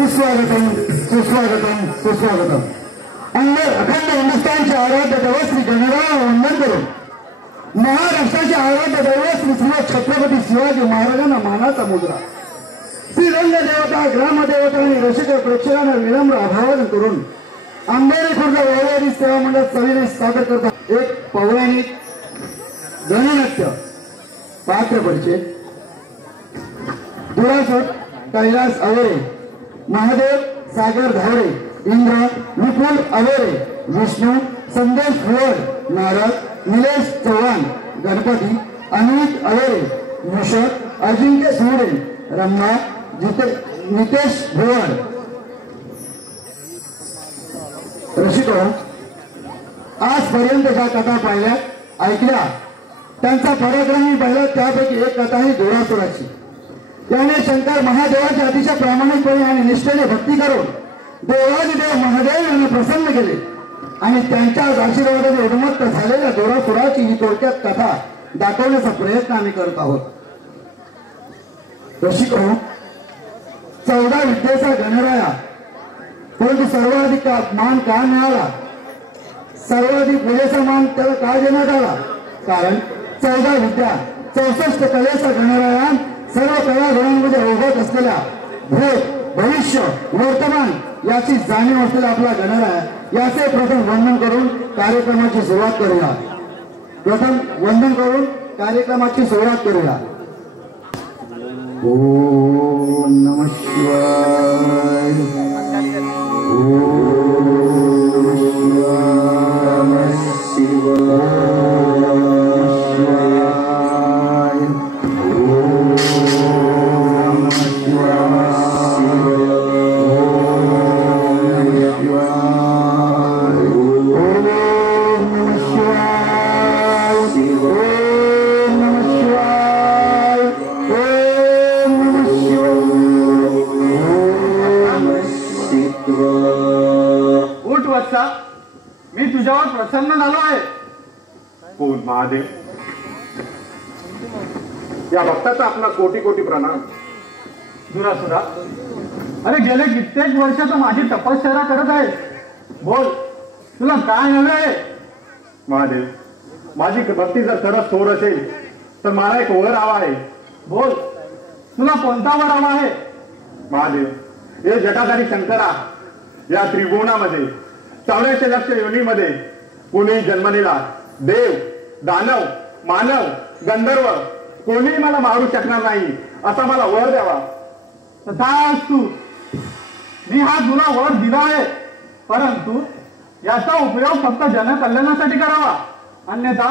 सुस्वागतम सुस्वागतम सुस्वागतम. अखंड हिंदुस्थानचे आराध्य दैवत श्री गणरायाला वंदन करून महाराष्ट्राचे आराध्य दैवत श्री छत्रपती शिवाजी महाराजांना मानाचा मुद्रा श्री रंगदेवता ग्रामदेवता आणि रसिक प्रेक्षकांना विनम्र अभिवादन करून आंबेरी खुर्द वैवाहिक सेवा मंडळ सविनय सादर करतात एक पौराणिक गणनाट्य. पात्र परिचय. दुरासोड कैलास अवेरे, महादेव सागर धावरे, इंद्र विपुल अवेरे, विष्णू संदेश भुवन, नारद निलेश चव्हाण, गणपती अमित अवेरे, मूषक अजिंक्य सुरे, रम्मा नितेश भुवन. रसिको, आजपर्यंत ज्या कथा पाहिल्या ऐकल्या त्यांचा पराक्रमी पाहिला त्यापैकी एक कथा ही दुरासुराची. याने शंकर महादेवाची अतिशय प्रामाणिकपणे आणि निष्ठेने भक्ती करून देवादिदेव महादेव यांना प्रसन्न केले आणि त्यांच्या आशीर्वादाने उन्मत्त झालेल्या दुरासुराची ही थोडक्यात कथा दाखवण्याचा प्रयत्न आम्ही करत आहोत. रसिको, 14 विद्येचा गणराया, परंतु सर्वाधिक मान का मिळाला, सर्वाधिक विजेचा मान त्याला का देण्यात आला? कारण 14 विद्या 64 कलेचा गणराया सर्व कला गुणांमध्ये ओघत असलेल्या भूत भविष्य वर्तमान याची जाणीव असलेला आपला गणराया याचे प्रथम वंदन करून कार्यक्रमाची सुरुवात करूया. ओम नमः शिवाय. ओम शिवाय. मी तुझ्यावर प्रसन्न झालो आहे. कोण? महादेव. या भक्ताचा आपला कोटी कोटी प्रणाम. दुरासुरा, अरे गेले कित्येक वर्ष तर माझी तपश्चर्या करत आहे. बोल, तुला काय हवे आहे? महादेव, माझी भक्ती जर खरंच थोर असेल तर मला एक वर हवा आहे. बोल, तुला कोणता वर हवा आहे? महादेव, हे जटाधारी शंकरा या त्रिभुवनामध्ये 84 लक्ष योनीमध्ये कोणी जन्मलेला देव दानव मानव गंधर्व कोणी मला मारू शकणार नाही असा मला वर द्यावा. तथास्तु. मी हा तुला वर दिला आहे, परंतु याचा उपयोग फक्त जनकल्याणासाठी करावा, अन्यथा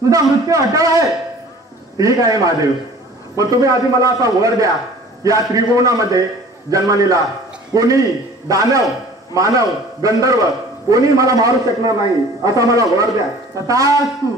तुझा मृत्यू अटळ आहे. ठीक आहे महादेव, पण तुम्ही आधी मला असा वर द्या या त्रिभुवनामध्ये जन्मलेला कोणी दानव मानव गंधर्व कोणी मला मारू शकणार नाही असा मला वर द्या. तथास्तु.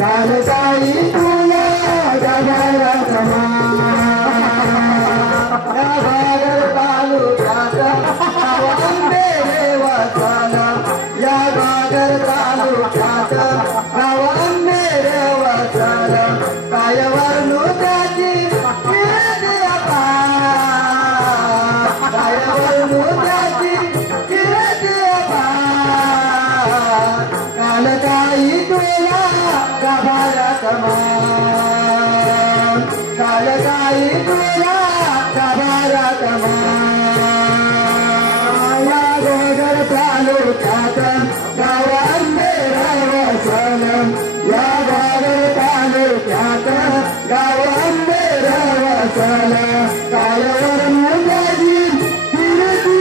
काल काल काही तुला गाभाऱ्यात या गोगर तालुक्यात गाव अंधेरा वसल या गोगर तालुक्यात गाव अंधेरा वसल कालवर मुलाजी फिरती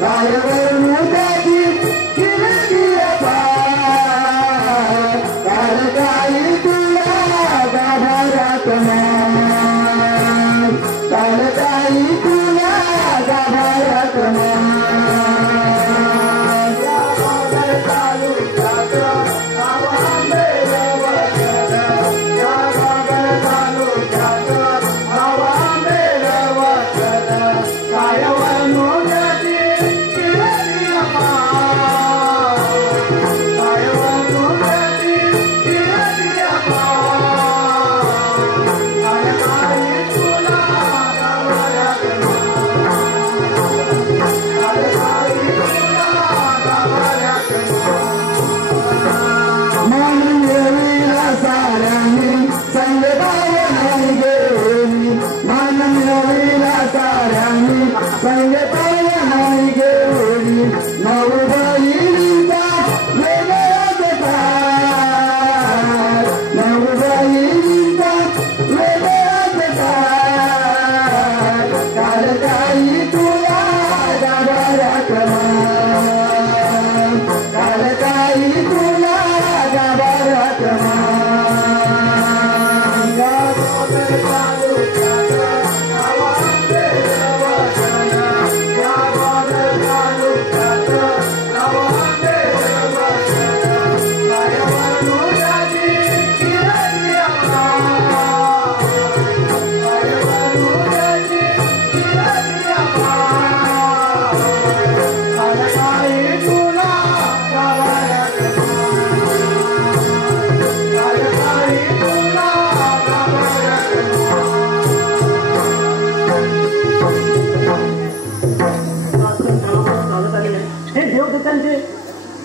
कालवर मुलाजी फिरती काल काही तुला गाभाऱ्यात काल काही तुला गाभाऱ्यात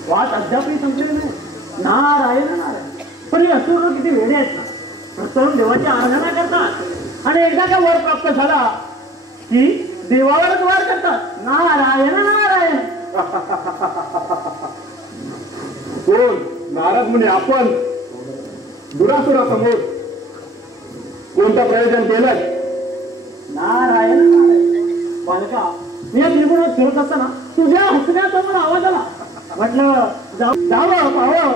वाद अद्यापही संपलेली नाही. नारायण नारायण. पण ही असुर किती वेडे आहेत ना. प्रथम देवाची आराधना करतात आणि एकदा का वर प्राप्त झाला की देवावरच वार करतात. नारायण नारायण. कोण नारद मुनी आपण दुरासुरासमोर कोणतं प्रयोजन केलं? नारायण नारायण. बालका मी या त्रिगुणात खेळत असताना तुझ्या हसण्याचा मला आवाज आला. म्हटलं जावं पाहावं.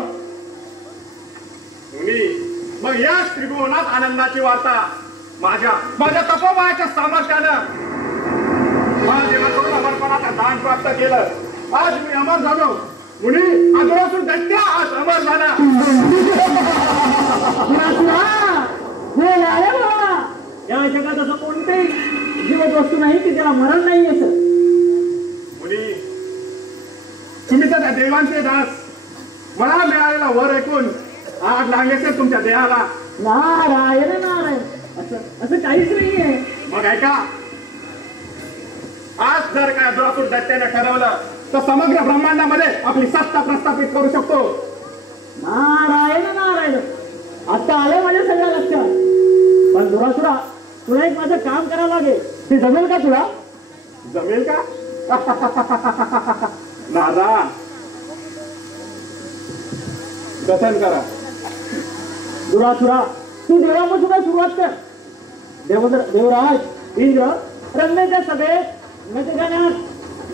मग या त्रिभुवनात आनंदाची वार्ता माझ्या तपोबळाच्या सामर्थ्यानं महादेवाकडून अमरपणाचं दान प्राप्त केलं. आज मी अमर झालो. मुनी आजोबासून दैत्य आज अमर झाला. या जगात असं कोणतेही जीवत वस्तू नाही की त्याला मरण नाही असं. मुनी तुम्ही तर त्या देवांचे दास. मला मिळालेला वर ऐकून आग लागले तुमच्या देहाला. नारायण नारायण. असं काहीच नाहीये. मग ऐका, आज जर काय दुरासूर दैत्याने ठरवलं तर समग्र ब्रह्मांडामध्ये आपली सत्ता प्रस्थापित करू शकतो. नारायण नारायण. आता आलं माझ्या सगळ्या लक्षात. पण दुरासुरा तुला एक माझं काम करावं लागेल. ते जमेल का तुला? जमेल का? नादा कथन करा. दुरासुरा तू देवापासून सुरुवात कर. देवराज इंद्र रंगण्याच्या सभेत गाण्यात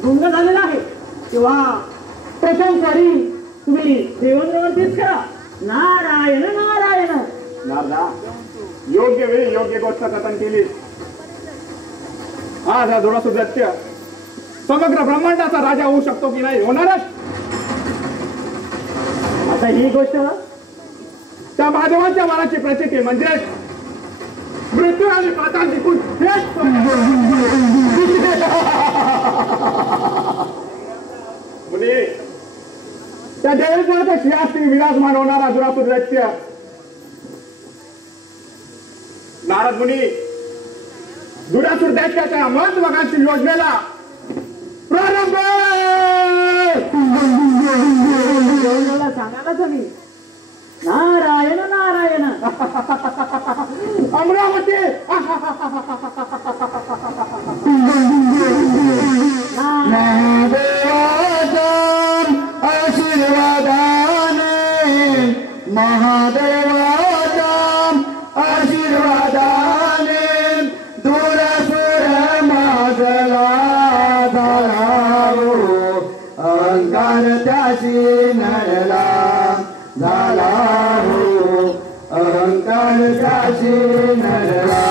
गुंग झालेला आहे तेव्हा प्रथम सारी तुम्ही देवेंद्रवरतीच करा. नारायण नारायण. नारदा योग्य वेळी योग्य गोष्ट कथन केली. आज हा दुरासूर दैत्य समग्र ब्रह्मांडाचा राजा होऊ शकतो की नाही? होणारच. आता ही गोष्ट त्या महादेवांच्या मनाची प्रचिती म्हणजे मृत्यू आणि पाताळ जिंकून मुनी त्या देवेंद्राच्या शियास्ती विराजमान होणारा दुरासूर दैत्य नारद मुनी दुरासूर दैत्याच्या महत्वाकांक्षी योजनेला प्रारंभ सांगायलाच हवी. महादेवाच्या आशीर्वादाने दूरसुर माजला झाला हो अहंकार त्याशी नडला झाला हो अहंकार त्याशी नडला